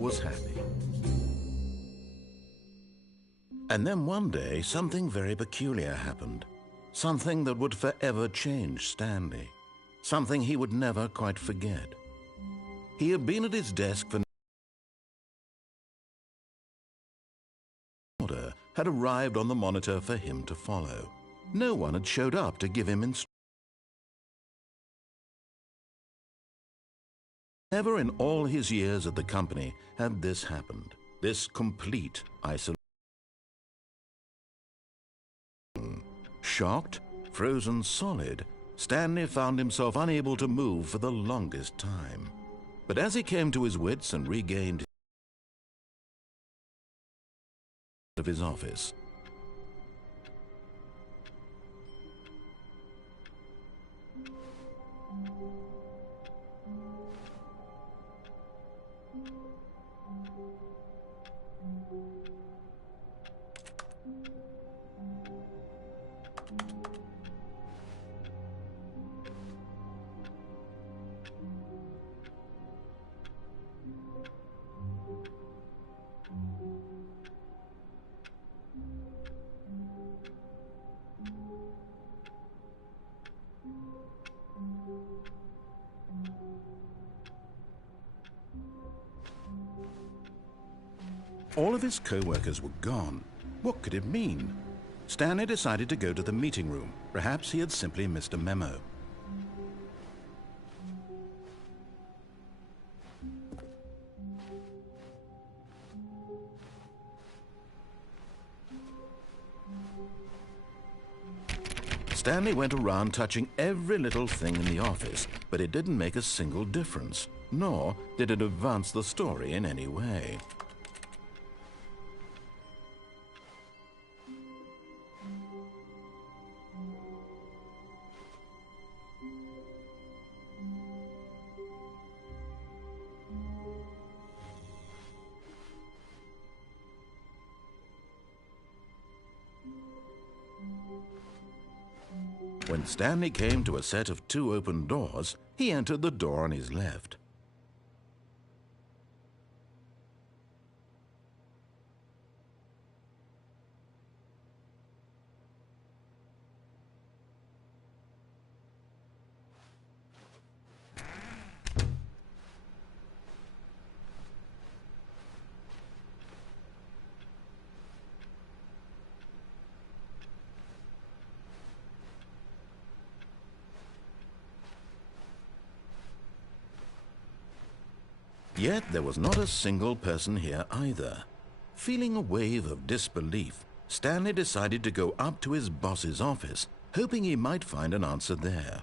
was happy. And then one day, something very peculiar happened. Something that would forever change Stanley. Something he would never quite forget. He had been at his desk for order had arrived on the monitor for him to follow. No one had showed up to give him instructions. Never in all his years at the company had this happened. This complete isolation. Shocked, frozen solid, Stanley found himself unable to move for the longest time. But as he came to his wits and regained of his office, all of his co-workers were gone. What could it mean? Stanley decided to go to the meeting room. Perhaps he had simply missed a memo. Stanley went around touching every little thing in the office, but it didn't make a single difference, nor did it advance the story in any way. When Stanley came to a set of 2 open doors, he entered the door on his left. Yet there was not a single person here either. Feeling a wave of disbelief, Stanley decided to go up to his boss's office, hoping he might find an answer there.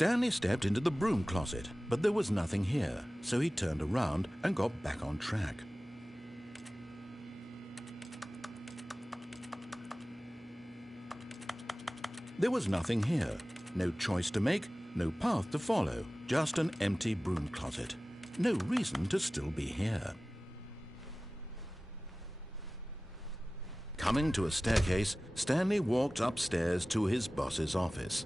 Stanley stepped into the broom closet, but there was nothing here, so he turned around and got back on track. There was nothing here. No choice to make, no path to follow, just an empty broom closet. No reason to still be here. Coming to a staircase, Stanley walked upstairs to his boss's office.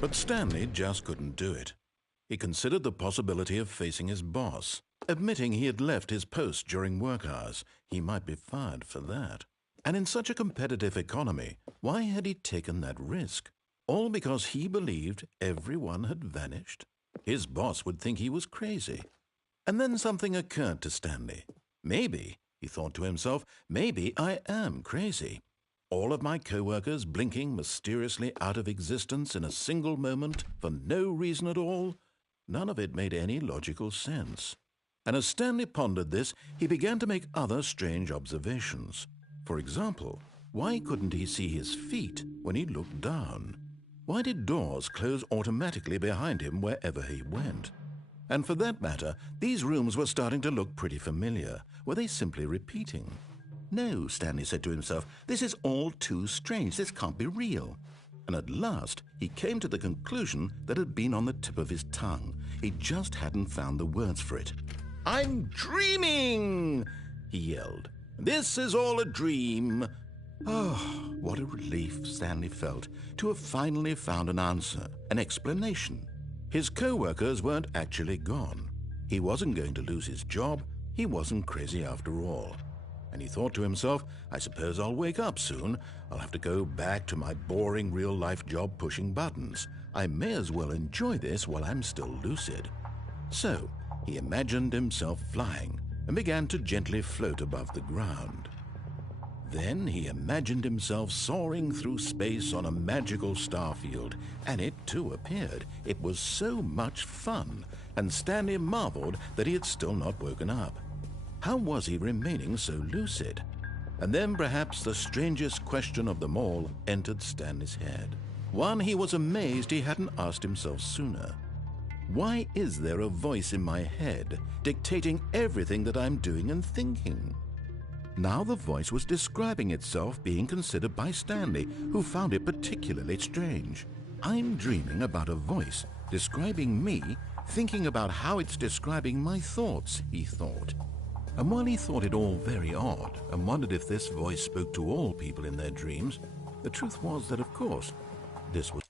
But Stanley just couldn't do it. He considered the possibility of facing his boss. Admitting he had left his post during work hours, he might be fired for that. And in such a competitive economy, why had he taken that risk? All because he believed everyone had vanished? His boss would think he was crazy. And then something occurred to Stanley. Maybe, he thought to himself, maybe I am crazy. All of my co-workers blinking mysteriously out of existence in a single moment for no reason at all? None of it made any logical sense. And as Stanley pondered this, he began to make other strange observations. For example, why couldn't he see his feet when he looked down? Why did doors close automatically behind him wherever he went? And for that matter, these rooms were starting to look pretty familiar. Were they simply repeating? No, Stanley said to himself, this is all too strange. This can't be real. And at last, he came to the conclusion that had been on the tip of his tongue. He just hadn't found the words for it. "I'm dreaming!" he yelled. "This is all a dream." Oh, what a relief Stanley felt to have finally found an answer, an explanation. His co-workers weren't actually gone. He wasn't going to lose his job. He wasn't crazy after all. And he thought to himself, I suppose I'll wake up soon. I'll have to go back to my boring real-life job pushing buttons. I may as well enjoy this while I'm still lucid. So he imagined himself flying and began to gently float above the ground. Then he imagined himself soaring through space on a magical starfield, and it too appeared. It was so much fun, and Stanley marveled that he had still not woken up. How was he remaining so lucid? And then perhaps the strangest question of them all entered Stanley's head. One he was amazed he hadn't asked himself sooner. Why is there a voice in my head dictating everything that I'm doing and thinking? Now the voice was describing itself being considered by Stanley, who found it particularly strange. I'm dreaming about a voice describing me, thinking about how it's describing my thoughts, he thought. And while he thought it all very odd and wondered if this voice spoke to all people in their dreams, the truth was that, of course, this was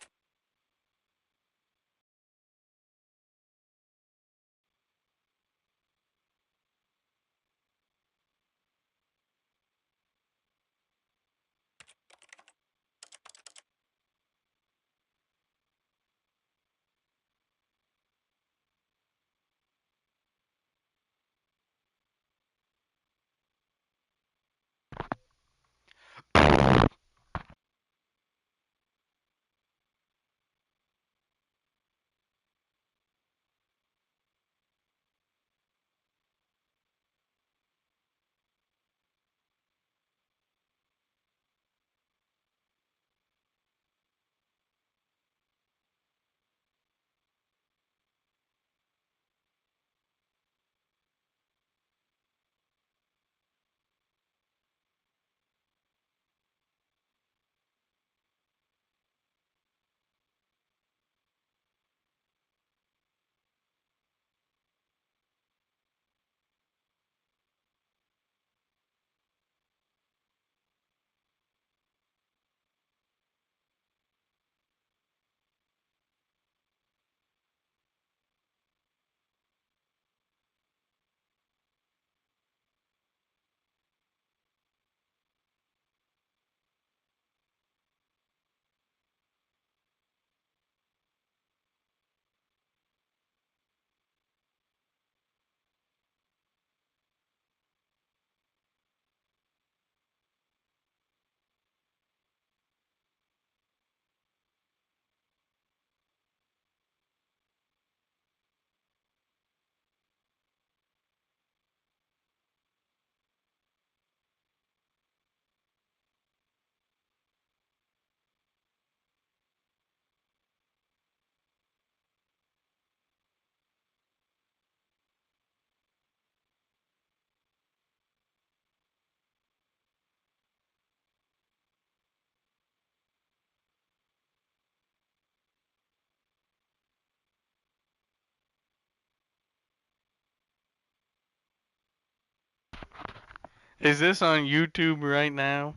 Is this on YouTube right now?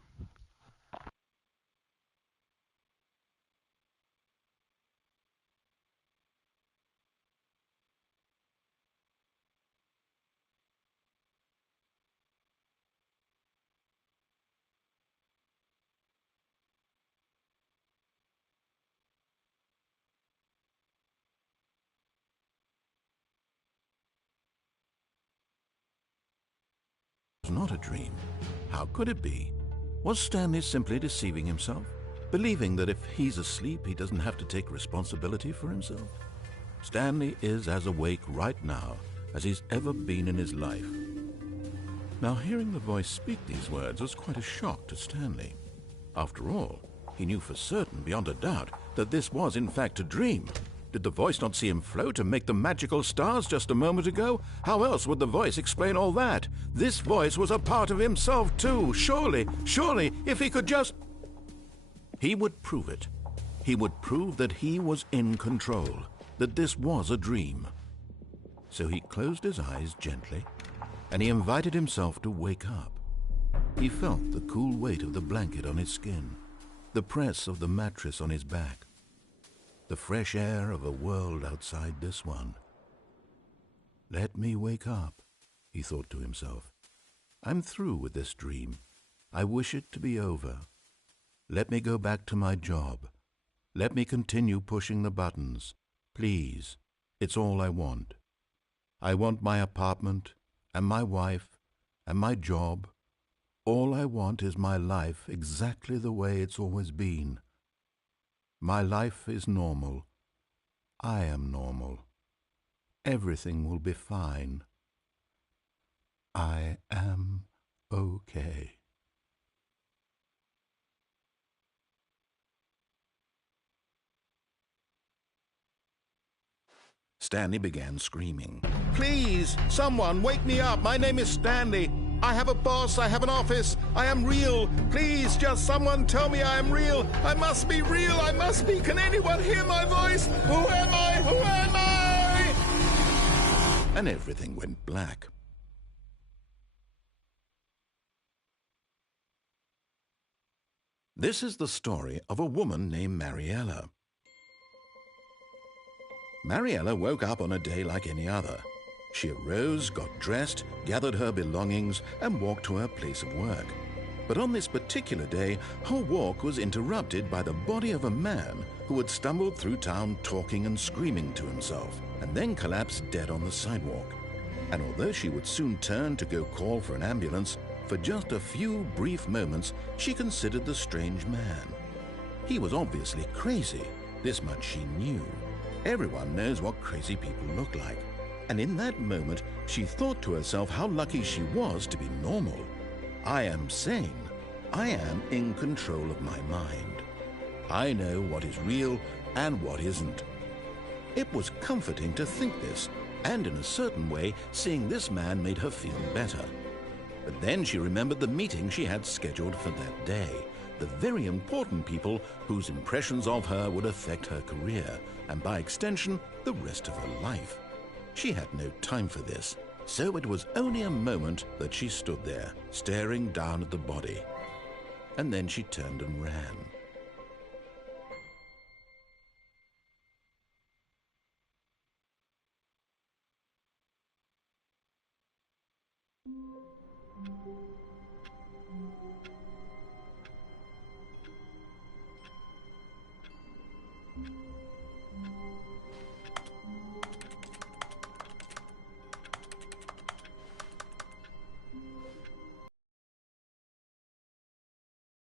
It was not a dream. How could it be? Was Stanley simply deceiving himself? Believing that if he's asleep, he doesn't have to take responsibility for himself? Stanley is as awake right now as he's ever been in his life. Now, hearing the voice speak these words was quite a shock to Stanley. After all, he knew for certain, beyond a doubt, that this was in fact a dream. Did the voice not see him float and make the magical stars just a moment ago? How else would the voice explain all that? This voice was a part of himself too. Surely, if he could just... He would prove it. He would prove that he was in control, that this was a dream. So he closed his eyes gently, and he invited himself to wake up. He felt the cool weight of the blanket on his skin, the press of the mattress on his back, the fresh air of a world outside this one. Let me wake up, he thought to himself. I'm through with this dream. I wish it to be over. Let me go back to my job. Let me continue pushing the buttons. Please, it's all I want. I want my apartment and my wife and my job. All I want is my life exactly the way it's always been. My life is normal. I am normal. Everything will be fine. I am okay. Stanley began screaming. Please, someone, wake me up. My name is Stanley. I have a boss. I have an office. I am real. Please, just someone tell me I am real. I must be real. I must be. Can anyone hear my voice? Who am I? Who am I? And everything went black. This is the story of a woman named Mariella. Mariella woke up on a day like any other. She arose, got dressed, gathered her belongings, and walked to her place of work. But on this particular day, her walk was interrupted by the body of a man who had stumbled through town talking and screaming to himself, and then collapsed dead on the sidewalk. And although she would soon turn to go call for an ambulance, for just a few brief moments she considered the strange man. He was obviously crazy, this much she knew. Everyone knows what crazy people look like. And in that moment, she thought to herself how lucky she was to be normal. I am sane. I am in control of my mind. I know what is real and what isn't. It was comforting to think this, and in a certain way, seeing this man made her feel better. But then she remembered the meeting she had scheduled for that day, the very important people whose impressions of her would affect her career, and by extension, the rest of her life. She had no time for this, so it was only a moment that she stood there, staring down at the body. And then she turned and ran.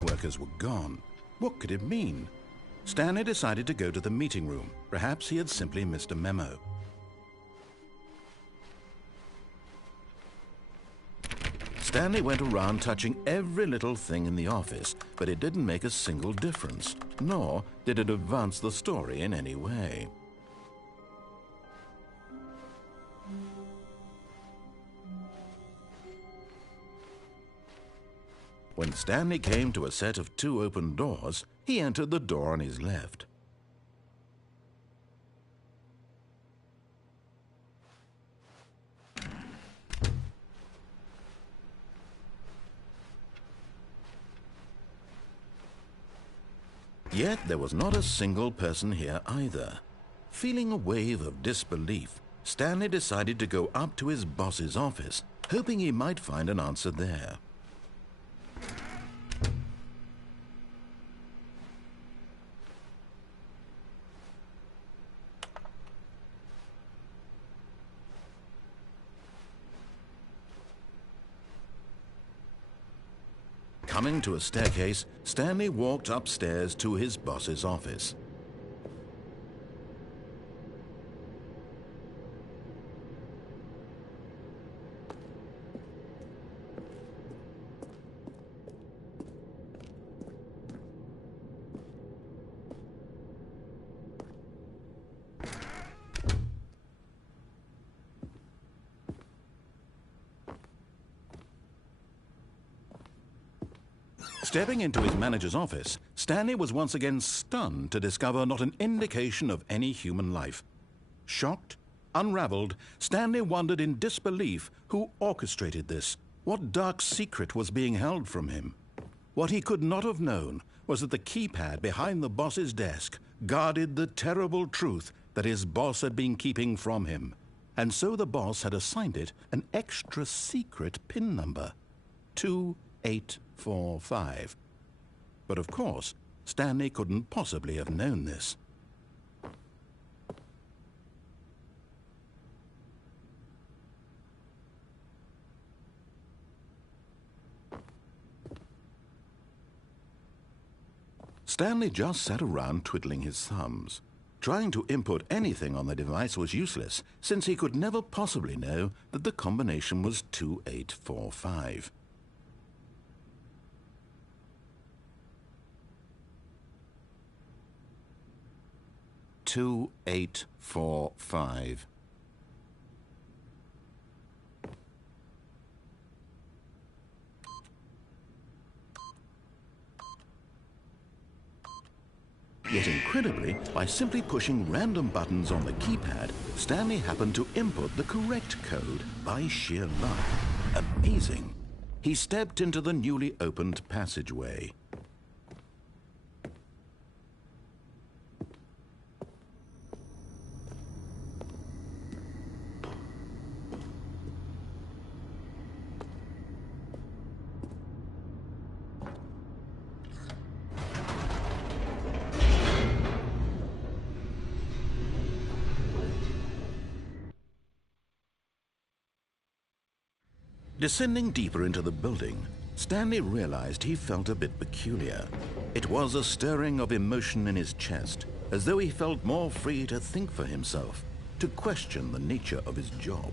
Workers were gone. What could it mean? Stanley decided to go to the meeting room. Perhaps he had simply missed a memo. Stanley went around touching every little thing in the office, but it didn't make a single difference, nor did it advance the story in any way. When Stanley came to a set of 2 open doors, he entered the door on his left. Yet there was not a single person here either. Feeling a wave of disbelief, Stanley decided to go up to his boss's office, hoping he might find an answer there. Coming to a staircase, Stanley walked upstairs to his boss's office. Stepping into his manager's office, Stanley was once again stunned to discover not an indication of any human life. Shocked, unraveled, Stanley wondered in disbelief who orchestrated this, what dark secret was being held from him. What he could not have known was that the keypad behind the boss's desk guarded the terrible truth that his boss had been keeping from him. And so the boss had assigned it an extra secret PIN number, 2845. But of course, Stanley couldn't possibly have known this. Stanley just sat around twiddling his thumbs. Trying to input anything on the device was useless, since he could never possibly know that the combination was 2845. Two, 8, 4, 5. Yet incredibly, by simply pushing random buttons on the keypad, Stanley happened to input the correct code by sheer luck. Amazing. He stepped into the newly opened passageway. Descending deeper into the building, Stanley realized he felt a bit peculiar. It was a stirring of emotion in his chest, as though he felt more free to think for himself, to question the nature of his job.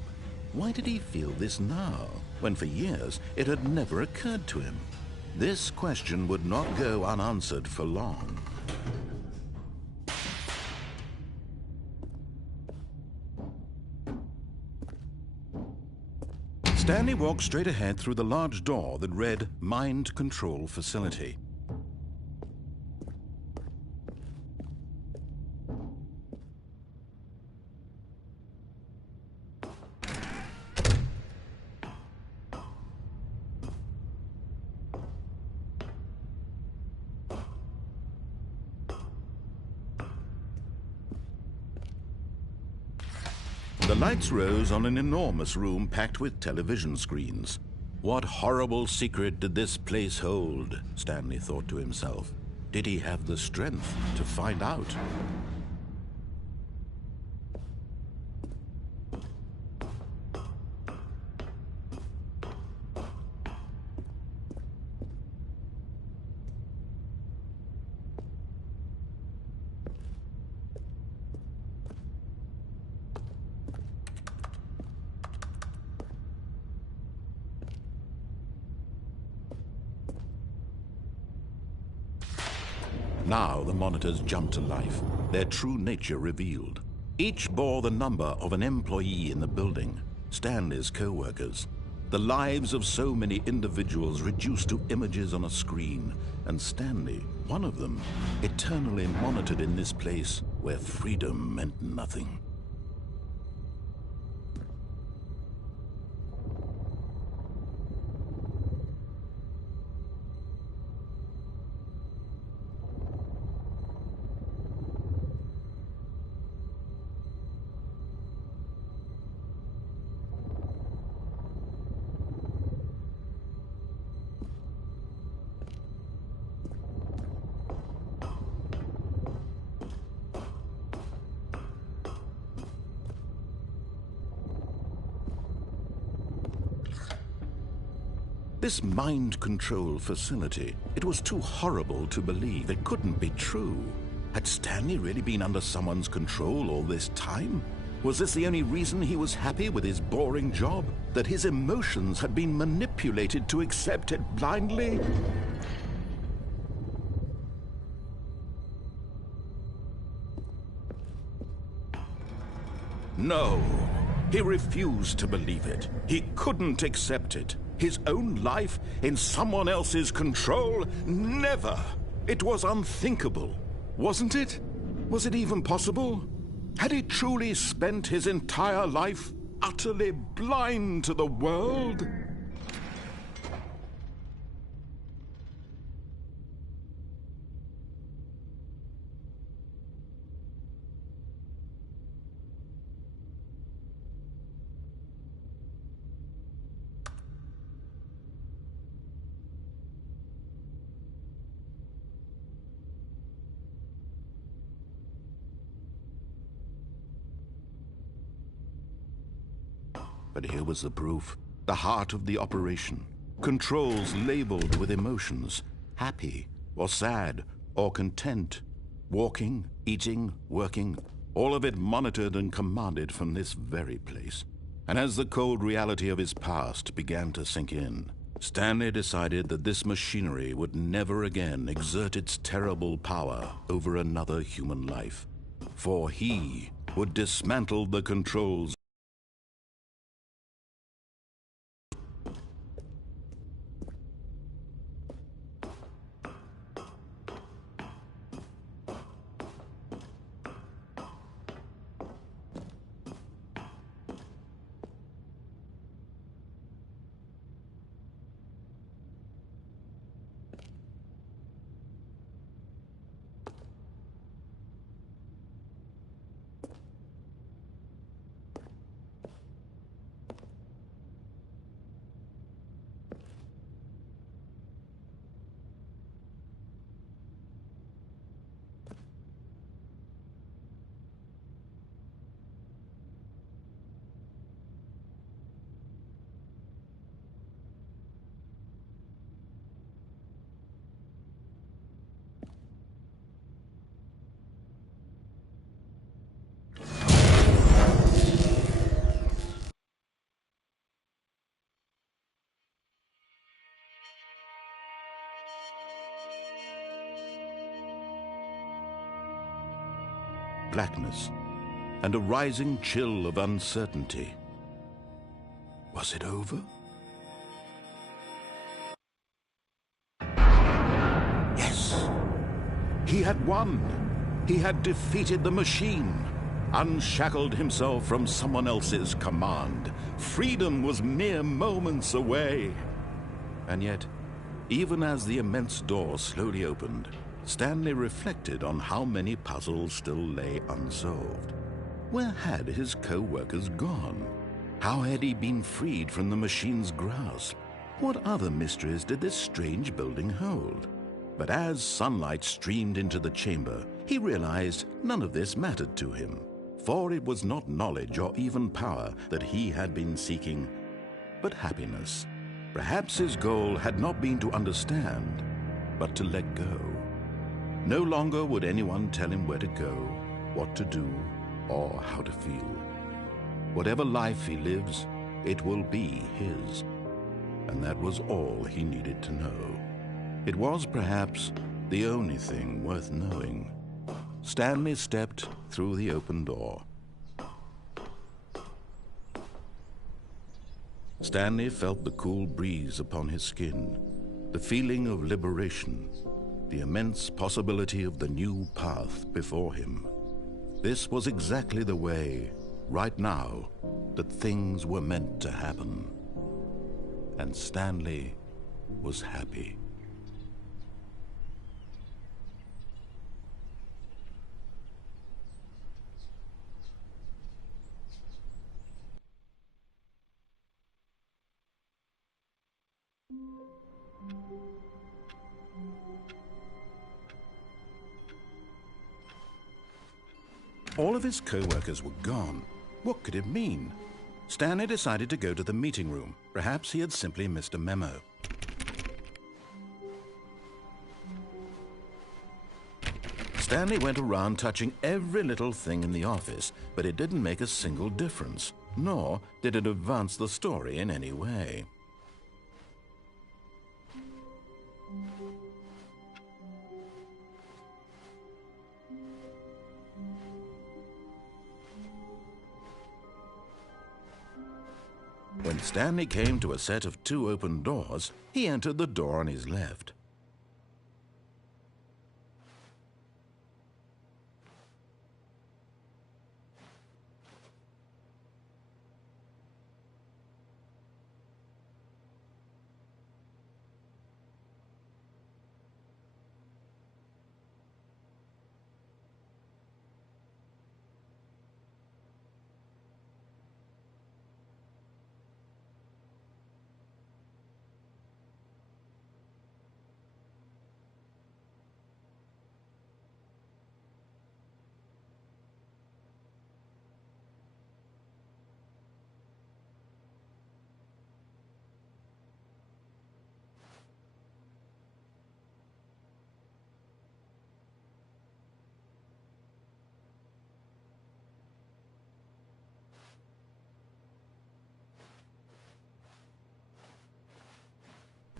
Why did he feel this now, when for years it had never occurred to him? This question would not go unanswered for long. Stanley walked straight ahead through the large door that read Mind Control Facility. The lights rose on an enormous room packed with television screens. What horrible secret did this place hold? Stanley thought to himself. Did he have the strength to find out? Now the monitors jumped to life, their true nature revealed. Each bore the number of an employee in the building, Stanley's co-workers. The lives of so many individuals reduced to images on a screen, and Stanley, one of them, eternally monitored in this place where freedom meant nothing. This mind control facility, it was too horrible to believe. It couldn't be true. Had Stanley really been under someone's control all this time? Was this the only reason he was happy with his boring job? That his emotions had been manipulated to accept it blindly? No, he refused to believe it. He couldn't accept it. His own life in someone else's control? Never! It was unthinkable, wasn't it? Was it even possible? Had he truly spent his entire life utterly blind to the world? But here was the proof. The heart of the operation. Controls labeled with emotions. Happy, or sad, or content. Walking, eating, working. All of it monitored and commanded from this very place. And as the cold reality of his past began to sink in, Stanley decided that this machinery would never again exert its terrible power over another human life. For he would dismantle the controls. Blackness, and a rising chill of uncertainty. Was it over? Yes! He had won! He had defeated the machine, unshackled himself from someone else's command. Freedom was mere moments away. And yet, even as the immense door slowly opened, Stanley reflected on how many puzzles still lay unsolved. Where had his co-workers gone? How had he been freed from the machine's grasp? What other mysteries did this strange building hold? But as sunlight streamed into the chamber, he realized none of this mattered to him, for it was not knowledge or even power that he had been seeking, but happiness. Perhaps his goal had not been to understand, but to let go. No longer would anyone tell him where to go, what to do, or how to feel. Whatever life he lives, it will be his. And that was all he needed to know. It was perhaps the only thing worth knowing. Stanley stepped through the open door. Stanley felt the cool breeze upon his skin, the feeling of liberation, the immense possibility of the new path before him. This was exactly the way, right now, that things were meant to happen. And Stanley was happy. All of his co-workers were gone. What could it mean? Stanley decided to go to the meeting room. Perhaps he had simply missed a memo. Stanley went around touching every little thing in the office, but it didn't make a single difference, nor did it advance the story in any way. When Stanley came to a set of 2 open doors, he entered the door on his left.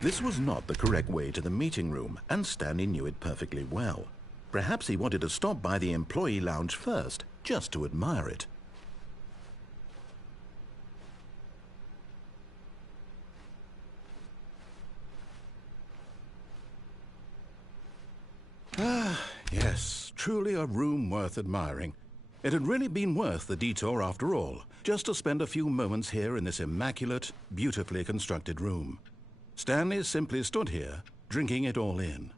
This was not the correct way to the meeting room, and Stanley knew it perfectly well. Perhaps he wanted to stop by the employee lounge first, just to admire it. Yes, truly a room worth admiring. It had really been worth the detour after all, just to spend a few moments here in this immaculate, beautifully constructed room. Stanley simply stood here, drinking it all in.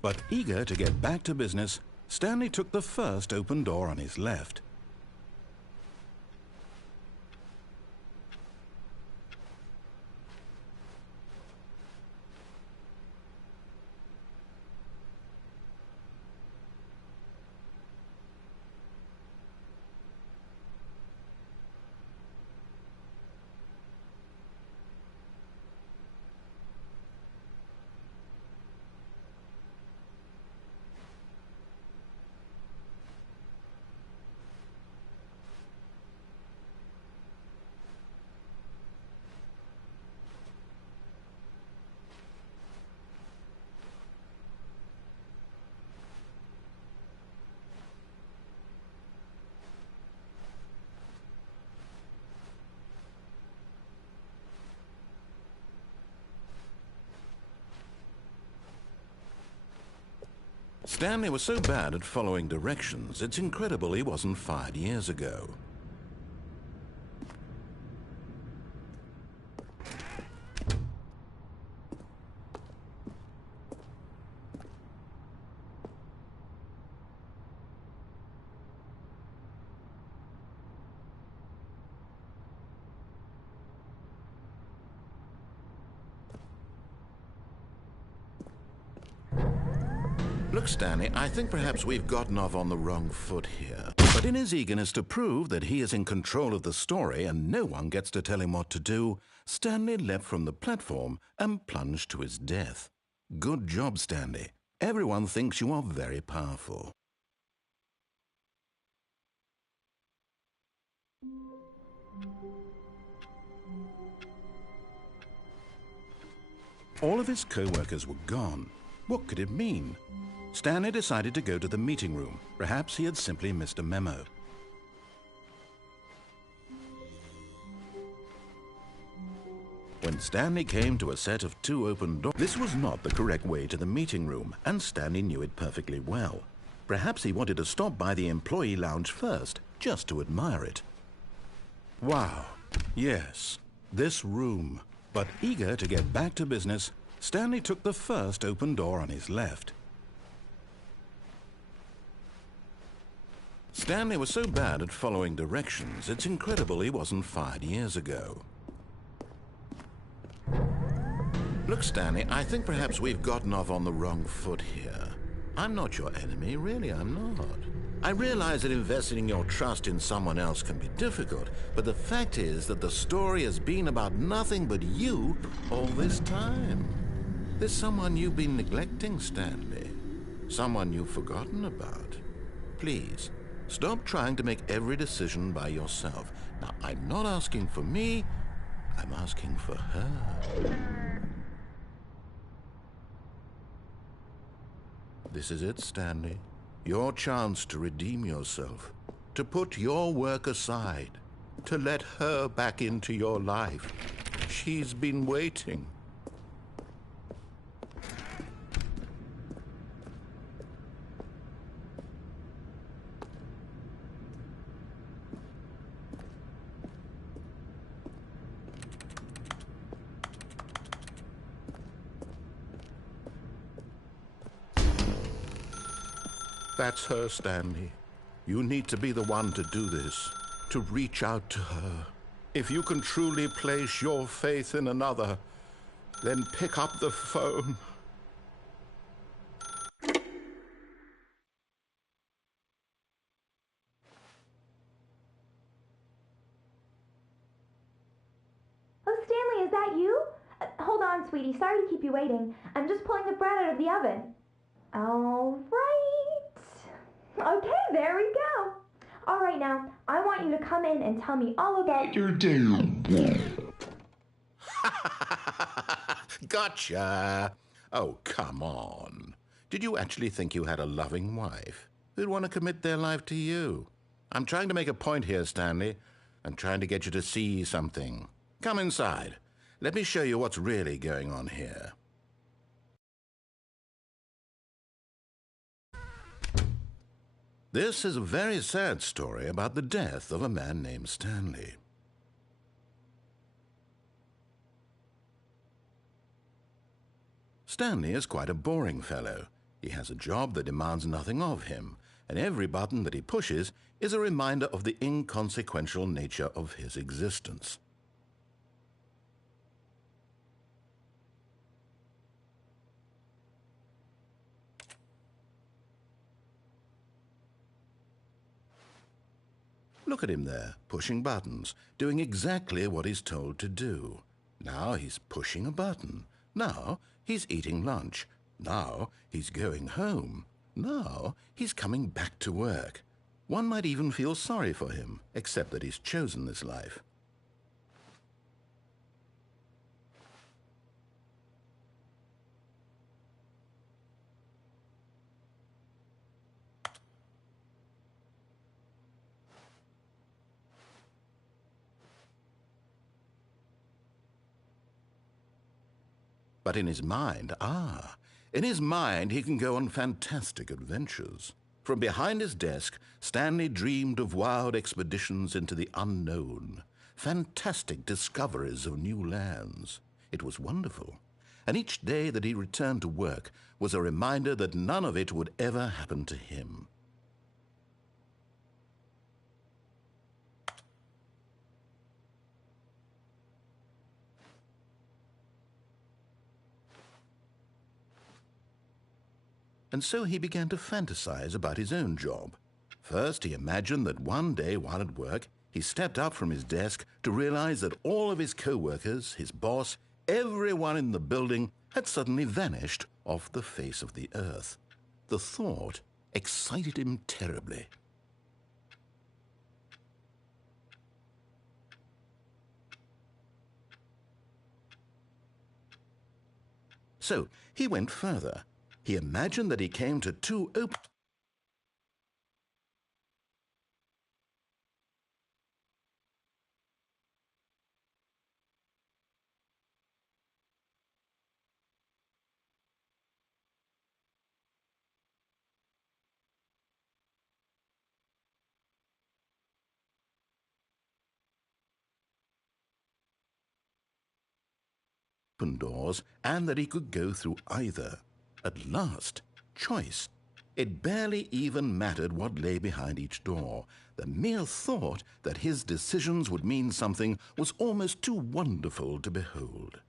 But eager to get back to business, Stanley took the first open door on his left. Stanley was so bad at following directions, it's incredible he wasn't fired years ago. Look, Stanley, I think perhaps we've gotten off on the wrong foot here. But in his eagerness to prove that he is in control of the story and no one gets to tell him what to do, Stanley leapt from the platform and plunged to his death. Good job, Stanley. Everyone thinks you are very powerful. All of his co-workers were gone. What could it mean? Stanley decided to go to the meeting room. Perhaps he had simply missed a memo. When Stanley came to a set of 2 open doors, this was not the correct way to the meeting room, and Stanley knew it perfectly well. Perhaps he wanted to stop by the employee lounge first, just to admire it. Wow, yes, this room. But eager to get back to business, Stanley took the first open door on his left. Stanley was so bad at following directions, it's incredible he wasn't fired years ago. Look, Stanley, I think perhaps we've gotten off on the wrong foot here. I'm not your enemy, really, I'm not. I realize that investing your trust in someone else can be difficult, but the fact is that the story has been about nothing but you all this time. There's someone you've been neglecting, Stanley. Someone you've forgotten about. Please, stop trying to make every decision by yourself. Now, I'm not asking for me, I'm asking for her. This is it, Stanley. Your chance to redeem yourself, to put your work aside, to let her back into your life. She's been waiting. That's her, Stanley. You need to be the one to do this, to reach out to her. If you can truly place your faith in another, then pick up the phone. Oh, Stanley, is that you? Hold on, sweetie. Sorry to keep you waiting. I'm just pulling the bread out of the oven. All right. Okay, there we go. All right, now, I want you to come in and tell me all about your day. Gotcha. Oh, come on. Did you actually think you had a loving wife who'd want to commit their life to you? I'm trying to make a point here, Stanley. I'm trying to get you to see something. Come inside. Let me show you what's really going on here. This is a very sad story about the death of a man named Stanley. Stanley is quite a boring fellow. He has a job that demands nothing of him, and every button that he pushes is a reminder of the inconsequential nature of his existence. Look at him there, pushing buttons, doing exactly what he's told to do. Now he's pushing a button. Now he's eating lunch. Now he's going home. Now he's coming back to work. One might even feel sorry for him, except that he's chosen this life. But in his mind, he can go on fantastic adventures. From behind his desk, Stanley dreamed of wild expeditions into the unknown, fantastic discoveries of new lands. It was wonderful. And each day that he returned to work was a reminder that none of it would ever happen to him. And so he began to fantasize about his own job. First, he imagined that one day while at work, he stepped up from his desk to realize that all of his co-workers, his boss, everyone in the building had suddenly vanished off the face of the earth. The thought excited him terribly. So he went further. He imagined that he came to two open doors and that he could go through either. At last, choice. It barely even mattered what lay behind each door. The mere thought that his decisions would mean something was almost too wonderful to behold.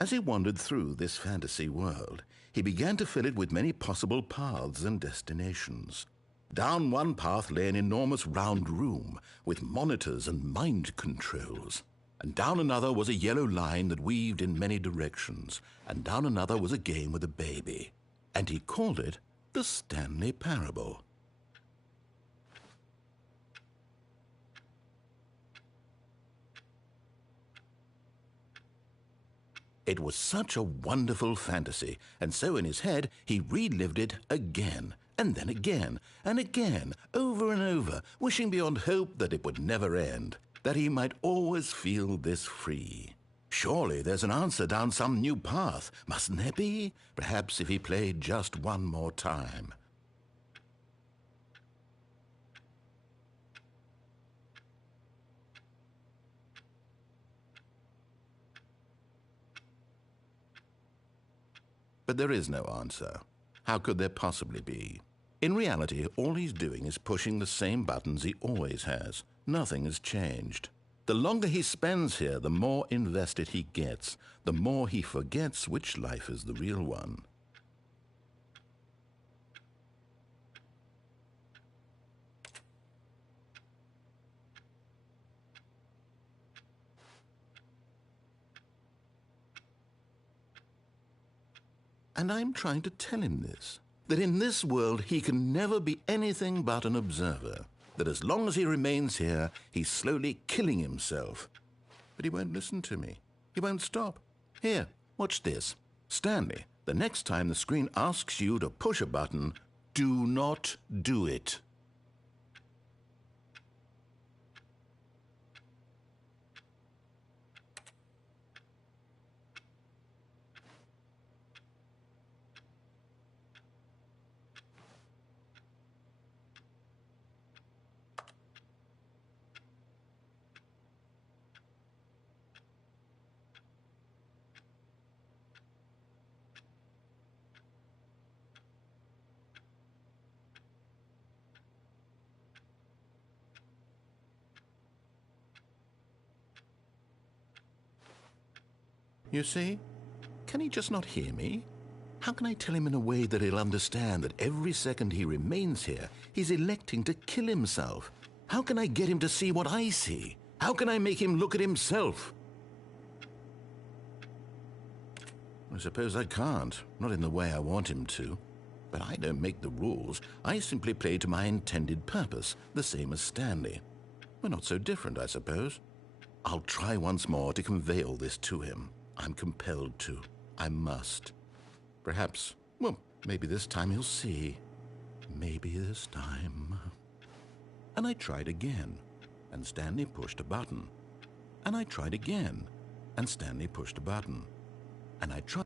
As he wandered through this fantasy world, he began to fill it with many possible paths and destinations. Down one path lay an enormous round room with monitors and mind controls. And down another was a yellow line that weaved in many directions. And down another was a game with a baby. And he called it the Stanley Parable. It was such a wonderful fantasy, and so in his head he relived it again, and then again, and again, over and over, wishing beyond hope that it would never end, that he might always feel this free. Surely there's an answer down some new path, mustn't there be? Perhaps if he played just one more time. But there is no answer. How could there possibly be? In reality, all he's doing is pushing the same buttons he always has. Nothing has changed. The longer he spends here, the more invested he gets, the more he forgets which life is the real one. And I'm trying to tell him this, that in this world he can never be anything but an observer, that as long as he remains here, he's slowly killing himself. But he won't listen to me. He won't stop. Here, watch this. Stanley, the next time the screen asks you to push a button, do not do it. You see? Can he just not hear me? How can I tell him in a way that he'll understand that every second he remains here, he's electing to kill himself? How can I get him to see what I see? How can I make him look at himself? I suppose I can't, not in the way I want him to. But I don't make the rules. I simply play to my intended purpose, the same as Stanley. We're not so different, I suppose. I'll try once more to convey all this to him. I'm compelled to. I must. Perhaps, well, maybe this time he'll see. Maybe this time. And I tried again, and Stanley pushed a button. And I tried again, and Stanley pushed a button. And I tried.